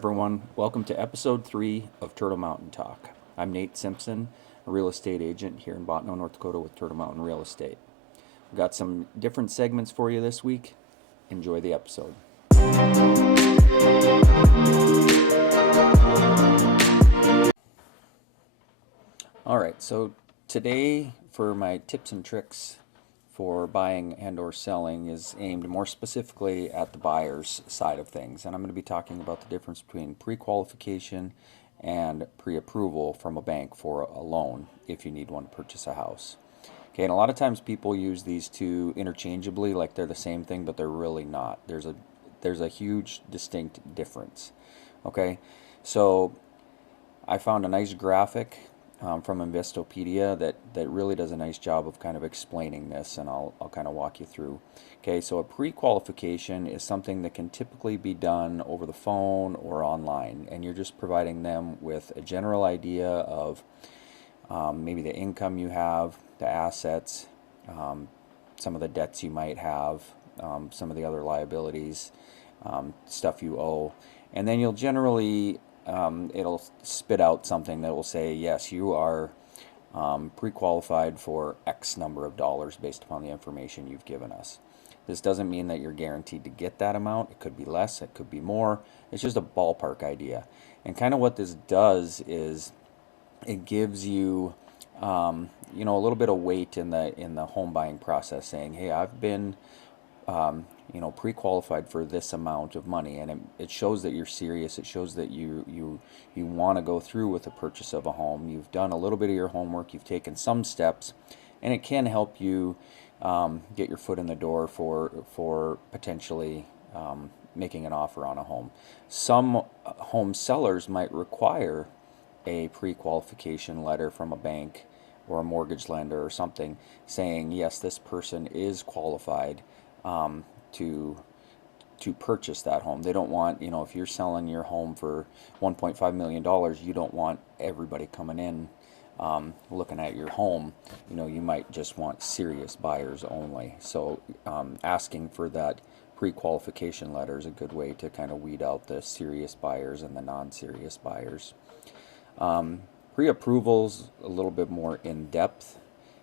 everyone. Welcome to episode 3 of Turtle Mountain Talk. I'm Nate Simpson, a real estate agent here in Bottineau, North Dakota with Turtle Mountain Real Estate. We've got some different segments for you this week. Enjoy the episode. Alright, so today for my tips and tricks for buying and or selling is aimed more specifically at the buyer's side of things, and I'm going to be talking about the difference between pre-qualification and pre-approval from a bank for a loan if you need one to purchase a house. Okay, and a lot of times people use these two interchangeably like they're the same thing, but they're really not. There's a huge distinct difference. Okay, so I found a nice graphic from Investopedia that really does a nice job of kind of explaining this, and I'll kind of walk you through. Okay, so a pre-qualification is something that can typically be done over the phone or online, and you're just providing them with a general idea of maybe the income you have, the assets, some of the debts you might have, some of the other liabilities, stuff you owe, and then you'll generally it'll spit out something that will say, yes, you are pre-qualified for X number of dollars based upon the information you've given us. This doesn't mean that you're guaranteed to get that amount. It could be less, it could be more. It's just a ballpark idea. And kind of what this does is it gives you a little bit of weight in the home buying process, saying, hey, I've been pre-qualified for this amount of money, and it shows that you're serious. It shows that you want to go through with the purchase of a home. You've done a little bit of your homework. You've taken some steps, and it can help you get your foot in the door for potentially making an offer on a home. Some home sellers might require a pre-qualification letter from a bank or a mortgage lender or something saying, yes, this person is qualified to purchase that home. They don't want, if you're selling your home for $1.5 million, you don't want everybody coming in looking at your home. You might just want serious buyers only. So asking for that pre-qualification letter is a good way to kind of weed out the serious buyers and the non-serious buyers. Pre-approval's a little bit more in depth.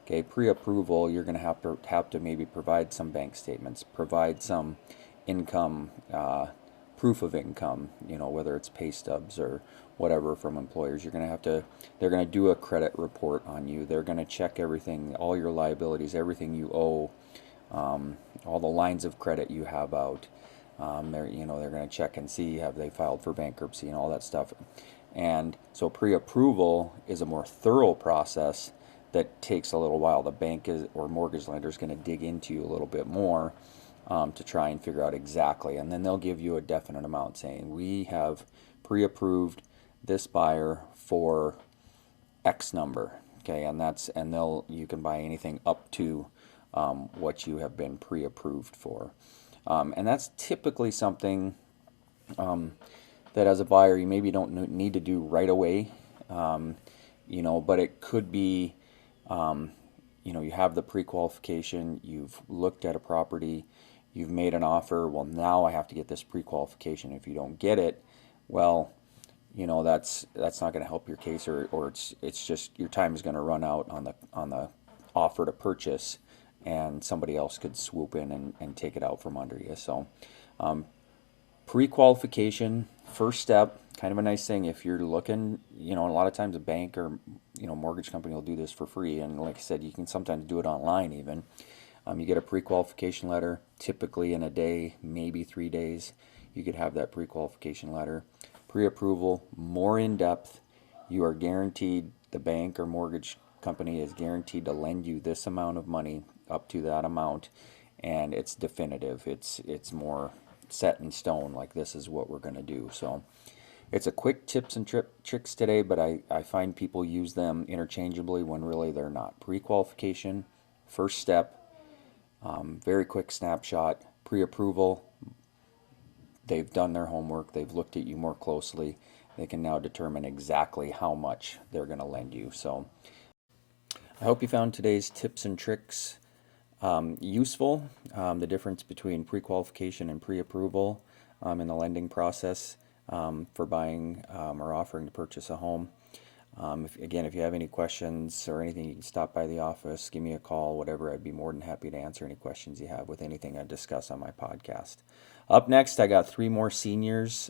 Okay, pre-approval, you're going to have to maybe provide some bank statements, provide some income, proof of income, whether it's pay stubs or whatever from employers. They're going to do a credit report on you. They're going to check everything, all your liabilities, everything you owe, all the lines of credit you have out. They're going to check and see, have they filed for bankruptcy and all that stuff. And so pre-approval is a more thorough process that takes a little while. The bank or mortgage lender is going to dig into you a little bit more to try and figure out exactly, and then they'll give you a definite amount saying, we have pre-approved this buyer for X number. Okay, and you can buy anything up to what you have been pre-approved for, and that's typically something that as a buyer you maybe don't need to do right away, but it could be, you have the pre-qualification, you've looked at a property, you've made an offer, well, now I have to get this pre-qualification. If you don't get it, well, that's not going to help your case, or it's just your time is going to run out on the offer to purchase, and somebody else could swoop in and take it out from under you. So pre-qualification, first step, kind of a nice thing if you're looking, a lot of times a bank or mortgage company will do this for free, and like I said, you can sometimes do it online even. You get a pre-qualification letter, typically in a day, maybe 3 days, you could have that pre-qualification letter. Pre-approval, more in depth, you are guaranteed, the bank or mortgage company is guaranteed to lend you this amount of money up to that amount, and it's definitive, it's more set in stone, like this is what we're going to do. So it's a quick tips and tricks today, but I find people use them interchangeably when really they're not. Pre-qualification, first step, very quick snapshot. Pre-approval, they've done their homework, they've looked at you more closely, they can now determine exactly how much they're going to lend you. So I hope you found today's tips and tricks useful. The difference between pre-qualification and pre-approval in the lending process. for buying or offering to purchase a home. If you have any questions or anything, you can stop by the office, give me a call, whatever. I'd be more than happy to answer any questions you have with anything I discuss on my podcast. Up next, I got 3 more seniors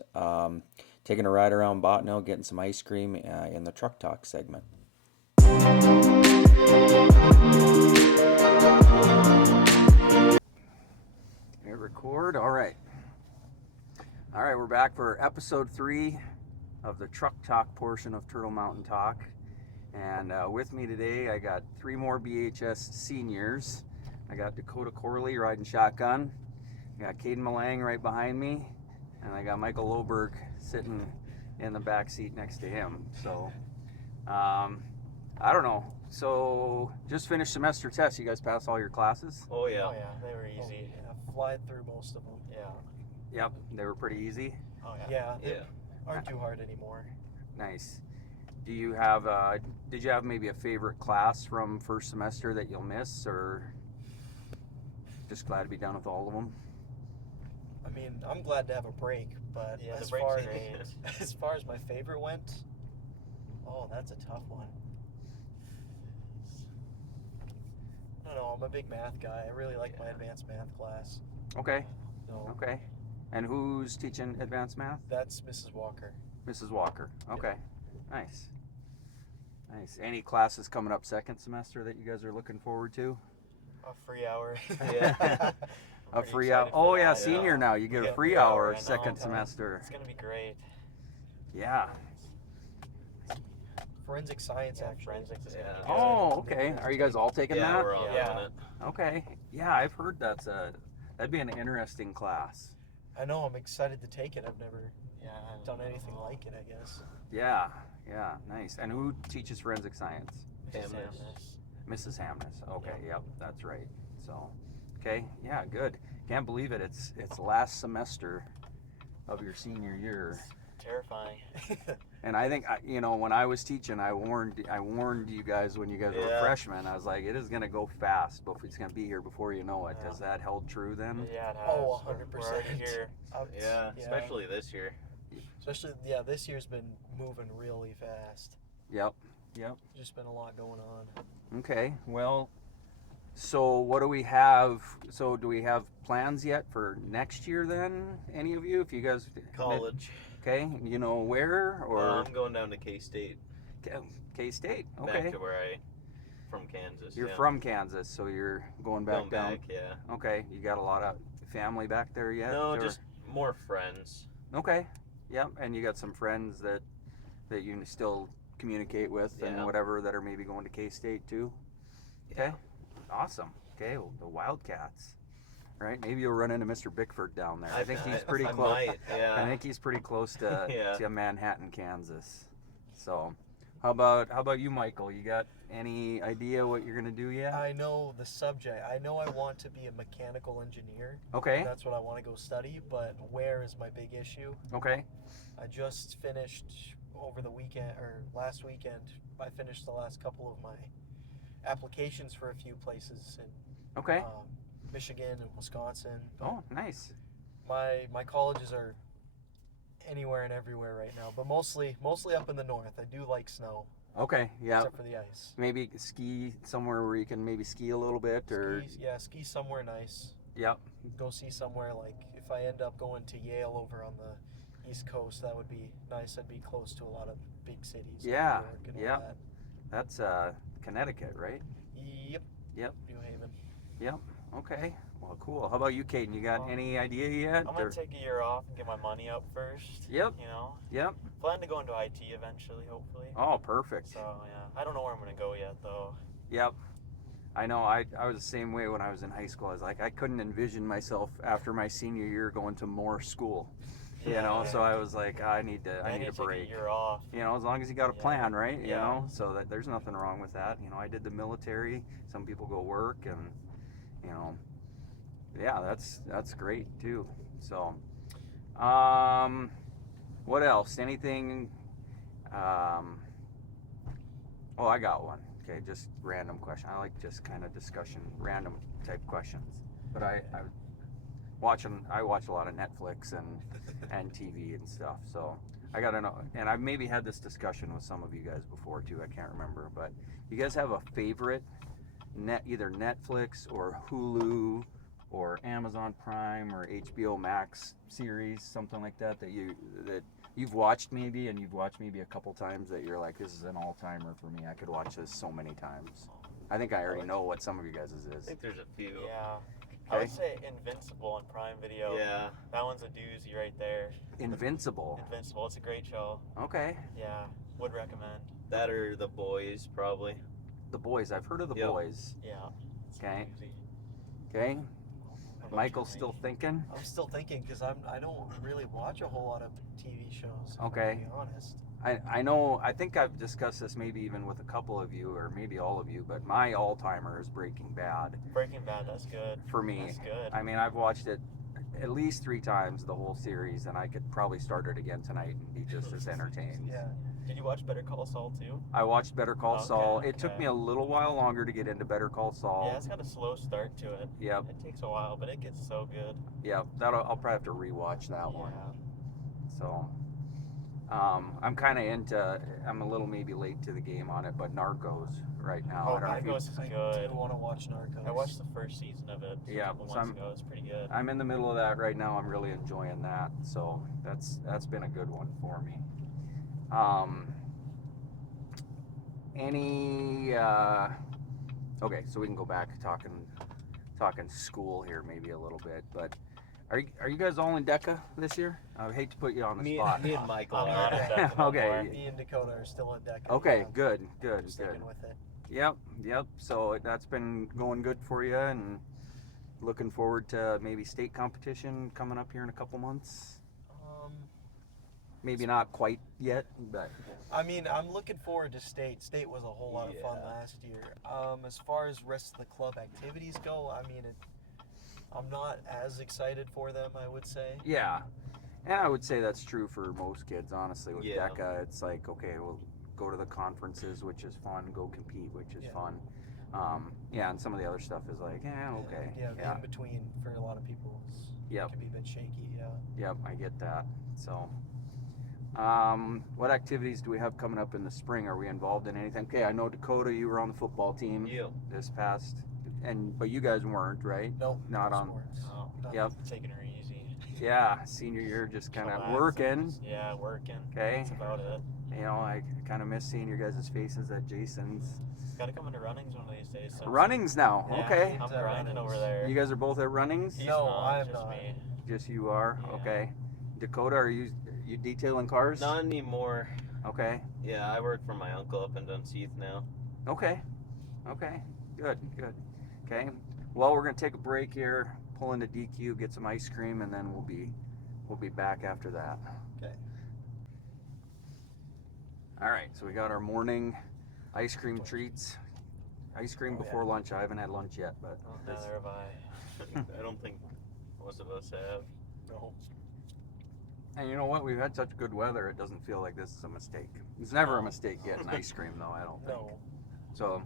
taking a ride around Bottineau, getting some ice cream in the Truck Talk segment. Hit record. All right, we're back for episode 3 of the Truck Talk portion of Turtle Mountain Talk. And with me today, I got 3 more BHS seniors. I got Dakota Corley riding shotgun. I got Kaden Milland right behind me. And I got Michael Loberg sitting in the back seat next to him. So, I don't know. So, just finished semester tests. You guys passed all your classes? Oh yeah, they were easy. Yeah, flied through most of them. Yeah. Yep, they were pretty easy. Oh Yeah, they aren't too hard anymore. Nice. Do you have, did you have maybe a favorite class from first semester that you'll miss, or just glad to be done with all of them? I mean, I'm glad to have a break, but Yeah, as the breaks far are great. as far as my favorite went, oh, that's a tough one. I don't know. I'm a big math guy. I really like my advanced math class. Okay, So okay. And who's teaching advanced math? that's Mrs. Walker. Mrs. Walker. Okay, nice. Nice. Any classes coming up second semester that you guys are looking forward to? A free hour. A Pretty free hour. excited for Oh yeah, that, senior now. You get Yeah, a free free hour hour, I know. second semester. It's gonna be great. Yeah. Forensic science, actually. Forensics is gonna be good. Oh, okay. Are you guys all taking that? we're all Yeah. doing it. Okay. Yeah, I've heard that'd be an interesting class. I know. I'm excited to take it. I've never Yeah. done anything like it, I guess. Yeah. Yeah. Nice. And who teaches forensic science? Hamness. Mrs. Hamness. Okay. Yep. That's right. So, okay. Yeah. Good. Can't believe it. It's last semester of your senior year. Terrifying. And I think when I was teaching, I warned you guys when you guys were Yeah. freshmen. I was like, it is gonna go fast, but it's gonna be here before you know it. Yeah. Has that held true then? Yeah, it has. Oh, We're 100%. already here. Yeah, especially this year. Especially, this year's been moving really fast. Yep. Just been a lot going on. Okay. Well, so what do we have? So do we have plans yet for next year then? Any of you? If you guys College. Okay. You know where or I'm going down to K-State. K-State. Okay. Back to where from Kansas. You're yeah. from Kansas, so you're going back Going down. back, yeah. Okay. You got a lot of family back there yet? No, or- just more friends. Okay. Yep. And you got some friends that you still communicate with and Yeah. whatever that are maybe going to K-State too. Okay. Awesome. Okay. Well, the Wildcats. Right. Maybe you'll run into Mr. Bickford down there. I think he's pretty I close. Might, yeah. I think he's pretty close to, Yeah. to Manhattan, Kansas. So, how about you, Michael? You got any idea what you're gonna do yet? I know the subject. I know I want to be a mechanical engineer. Okay. That's what I want to go study, but where is my big issue? Okay. I just finished over the weekend, or last weekend, I finished the last couple of my applications for a few places in Okay. Michigan and Wisconsin. Oh, nice. My colleges are anywhere and everywhere right now, but mostly up in the north. I do like snow, Okay. Yeah. except for the ice. Maybe ski somewhere where you can maybe ski a little bit, or Ski somewhere nice. yep. Go see somewhere, like if I end up going to Yale over on the East Coast, that would be nice. I'd be close to a lot of big cities. like Yeah, New York and all yep. that. That's Connecticut, right? Yep. Yep. New Haven. Yep. Okay. Well, cool. How about you, Kaden? You got any idea yet? I'm gonna or- take a year off and get my money up first. Yep. You know, Yep. plan to go into IT eventually, hopefully. Oh, perfect. So yeah, I don't know where I'm gonna go yet though. Yep. I know. I was the same way when I was in high school. I was like, I couldn't envision myself after my senior year going to more school. You know, so I was like, I need a take break. a year off. You know, as long as you got a Yeah. plan, right? You Yeah. know, so that there's nothing wrong with that. You know, I did the military. Some people go work, and you know, yeah, that's great too. So, what else? Anything? Oh, I got one. Okay, just random question. I like just kind of discussion, random type questions. But I watch a lot of Netflix and TV and stuff. So I gotta know, and I've maybe had this discussion with some of you guys before too. I can't remember, but you guys have a favorite either Netflix or Hulu or Amazon Prime or HBO Max series, something like that that you've watched maybe, and you've watched maybe a couple times that you're like, this is an all-timer for me. I could watch this so many times. I think I already know what some of you guys' I is. think there's a few. Yeah. I would say Invincible on Prime Video. Yeah. That one's a doozy right there. Invincible. Invincible. It's a great show. Okay. Yeah. Would recommend. That or The Boys, probably. The Boys. I've heard of The Yep. Boys. Yeah. It's Okay. doozy. Okay. How about Michael's you, still Randy? thinking. I'm still thinking because I don't really watch a whole lot of TV shows. If Okay. I'm being honest. I know, I think I've discussed this maybe even with a couple of you or maybe all of you, but my all-timer is Breaking Bad Breaking Bad. That's good. for me. That's good. I mean, I've watched it at least 3 times, the whole series, and I could probably start it again tonight and be just as entertained. Yeah. Did you watch Better Call Saul too? I watched Better Call Okay, Saul. It took okay. me a little while longer to get into Better Call Saul. Yeah, it's got a slow start to it. Yep, It takes a while, but it gets so good. yep. I'll probably have to rewatch that one. Yeah. So, I'm a little maybe late to the game on it, but Narcos right now. Oh, I don't know if you- Narcos is I good. do want to watch Narcos. I watched the first season of it Yeah, a couple so months ago. It's pretty good. I'm in the middle of that right now. I'm really enjoying that. So that's been a good one for me. Okay, so we can go back talking school here maybe a little bit, but are you guys all in DECA this year? I hate to put you on the Me spot. and Michael I'm are. not at Decca no Okay. more. Me and Dakota are still in DECA. Okay, Yeah, good. I'm sticking with it. Yep. So that's been going good for you, and looking forward to maybe state competition coming up here in a couple months. Maybe not quite yet, but I mean, I'm looking forward to state. State was a whole lot of fun Yeah. last year. As far as rest of the club activities go, I mean, I'm not as excited for them, I would say. yeah. And I would say that's true for most kids, honestly. With Yeah. DECA, it's like, okay, we'll go to the conferences, which is fun, go compete, which is Yeah. fun. And some of the other stuff is like, okay. Yeah, in between for a lot of people Yep. can be a bit shaky, yeah. Yep, I get that. So, what activities do we have coming up in the spring? Are we involved in anything? Okay, I know Dakota, you were on the football team Yeah. this past, but you guys weren't, right? Nope. Not no on- sports. Oh, Nothing. Yep. taking her easy. Yeah, senior year, just kind of Relaxing. working. Yeah, working. Okay. That's about it. You know, I kind of miss seeing your guys' faces at Jason's. Got to come into runnings one of these days. So Runnings now. Yeah, Okay. I'm At grinding Runnings. over there. You guys are both at Runnings? He's No, not, I'm just not. me. Just you are? Yeah. Okay. Dakota, are you detailing cars? Not anymore. Okay. Yeah, I work for my uncle up in Dunseith now. Okay. Good. Okay. Well, we're gonna take a break here, pull into DQ, get some ice cream, and then we'll be back after that. Okay. All right. So we got our morning ice cream treats. Ice cream Oh, before yeah. lunch. I haven't had lunch yet, but Well, this- neither have I. I don't think most of us have. No. and you know what? We've had such good weather. It doesn't feel like this is a mistake. It's never a No. mistake getting ice cream, though. I don't think. No. So,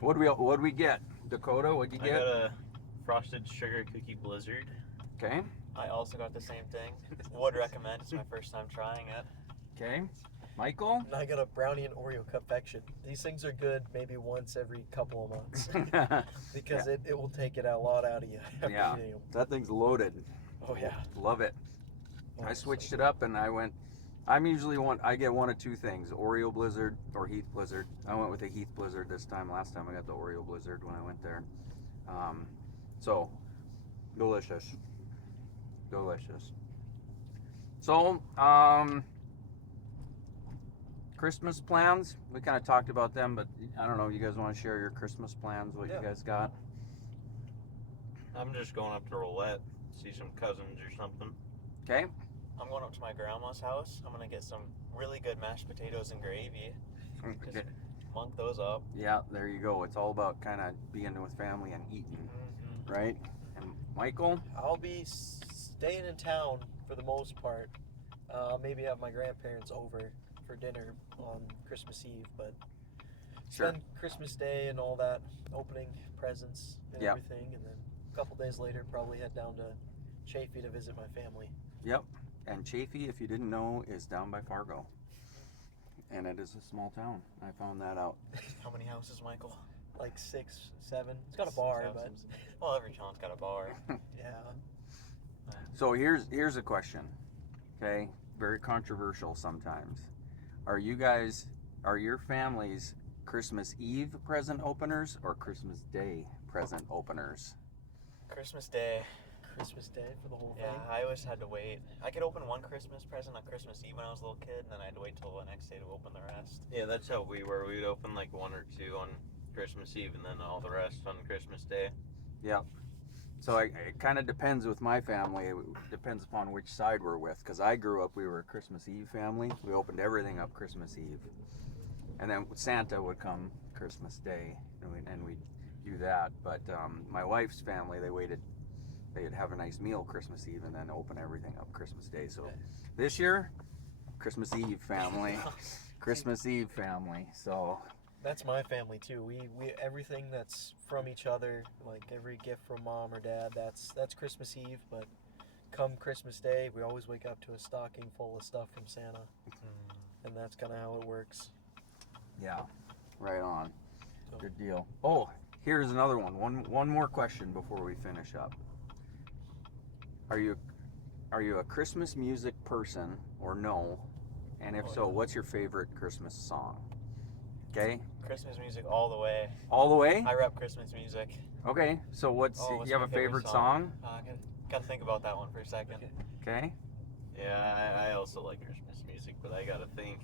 what'd we get? Dakota, what'd you I get? got a frosted sugar cookie blizzard. Okay. I also got the same thing. Would recommend. It's my first time trying it. Okay. Michael? And I got a brownie and Oreo confection. These things are good maybe once every couple of months because it will take it a lot out of you after Yeah. eating them. That thing's loaded. Oh, yeah. Love it. Oh, I it's switched so it up and I get one of two things, Oreo Blizzard or Heath Blizzard. I went with the Heath Blizzard this time. Last time I got the Oreo Blizzard when I went there. So, delicious. So, Christmas plans. We kind of talked about them, but I don't know. You guys want to share your Christmas plans? What Yeah. you guys got? I'm just going up to Roulette, see some cousins or something. Okay. I'm going up to my grandma's house. I'm gonna get some really good mashed potatoes and gravy. Just munk those up. Yeah, there you go. It's all about kind of being with family and eating, right? And Michael? I'll be staying in town for the most part. Maybe have my grandparents over for dinner on Christmas Eve, but Sure. spend Christmas Day and all that, opening presents and Yep. everything, and then a couple days later probably head down to Chaffee to visit my family. Yep. And Chaffee, if you didn't know, is down by Fargo. And it is a small town. I found that out. How many houses, Michael? Like 6, 7. It's got a bar, but Well, every town's got a bar. yeah. So here's a question. Okay? Very controversial sometimes. Are your families Christmas Eve present openers or Christmas Day present openers? Christmas Day. Christmas Day for the whole Yeah, thing. I always had to wait. I could open one Christmas present on Christmas Eve when I was a little kid, and then I had to wait till the next day to open the rest. Yeah, that's how we were. We'd open like 1 or 2 on Christmas Eve and then all the rest on Christmas Day. Yep. So it kind of depends with my family. It depends upon which side we're with. Because I grew up, we were a Christmas Eve family. We opened everything up Christmas Eve. And then Santa would come Christmas Day, and we'd do that. But my wife's family, they'd have a nice meal Christmas Eve and then open everything up Christmas Day. So this year, Christmas Eve family. Christmas Eve family. So That's my family too. We everything that's from each other, like every gift from mom or dad, that's Christmas Eve. But come Christmas Day, we always wake up to a stocking full of stuff from Santa, and that's kind of how it works. yeah, right on. So, Good deal. Oh, here's another one. One more question before we finish up. Are you a Christmas music person or no? And if so, what's your favorite Christmas song? Okay. Christmas music all the way. All the way? I rep Christmas music. Okay. So What's you have my a favorite song? Gotta think about that one for a second. Okay. Yeah, I also like Christmas music, but I gotta think.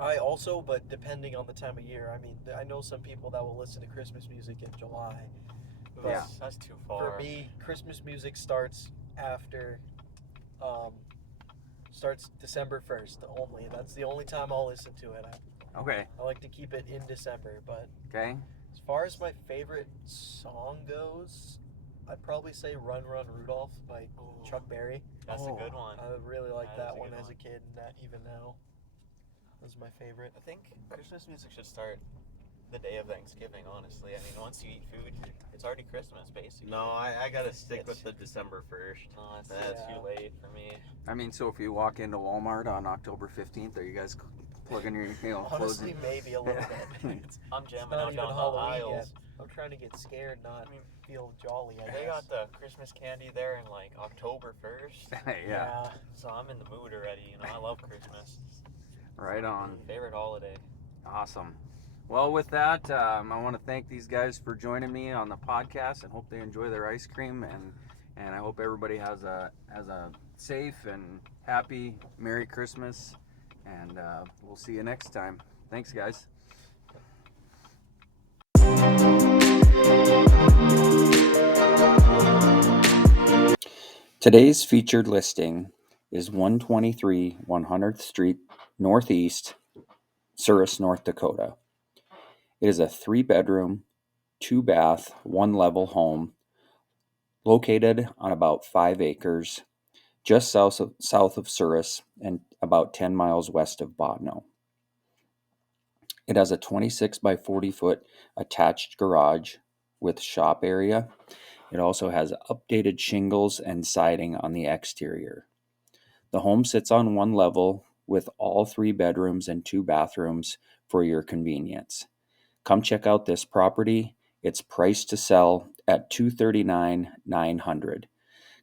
I also, but depending on the time of year. I mean, I know some people that will listen to Christmas music in July. But Yeah. That's too far. For me, Christmas music starts after, starts December 1st only. That's the only time I'll listen to it. Okay. I like to keep it in December. But Okay. as far as my favorite song goes, I'd probably say Run Run Rudolph by Chuck Berry. That's a good one. I really like That is that a one good as a one. kid, and that even now is my favorite. I think Christmas music should start the day of Thanksgiving, honestly. I mean, once you eat food, it's already Christmas, basically. No, I gotta stick It's- with the December 1st. No, it's That's too late for me. I mean, so if you walk into Walmart on October 15th, are you guys plugging your Honestly, closing? maybe a little bit. I'm It's jamming not out even down the Halloween aisles. yet. I'm trying to get scared, not I mean, feel jolly. I They guess. got the Christmas candy there in like October 1st. Yeah. So I'm in the mood already. You know, I love Christmas. Right on. Favorite holiday. Awesome. Well, with that, I want to thank these guys for joining me on the podcast, and hope they enjoy their ice cream, and I hope everybody has a safe and happy Merry Christmas, and we'll see you next time. Thanks, guys. Today's featured listing is 123 100th Street Northeast, Souris, North Dakota. It is a 3-bedroom, 2-bath, 1-level home located on about 5 acres just south of Souris and about 10 miles west of Botno. It has a 26 by 40 foot attached garage with shop area. It also has updated shingles and siding on the exterior. The home sits on 1 level with all 3 bedrooms and 2 bathrooms for your convenience. Come check out this property. It's priced to sell at $239,900.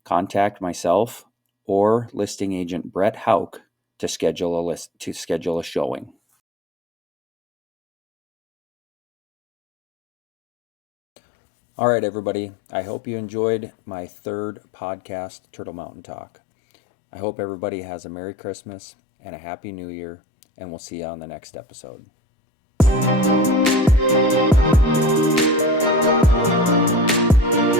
Contact myself or listing agent Brett Hauk to schedule a showing. All right, everybody. I hope you enjoyed my 3rd podcast, Turtle Mountain Talk. I hope everybody has a Merry Christmas and a Happy New Year, and we'll see you on the next episode.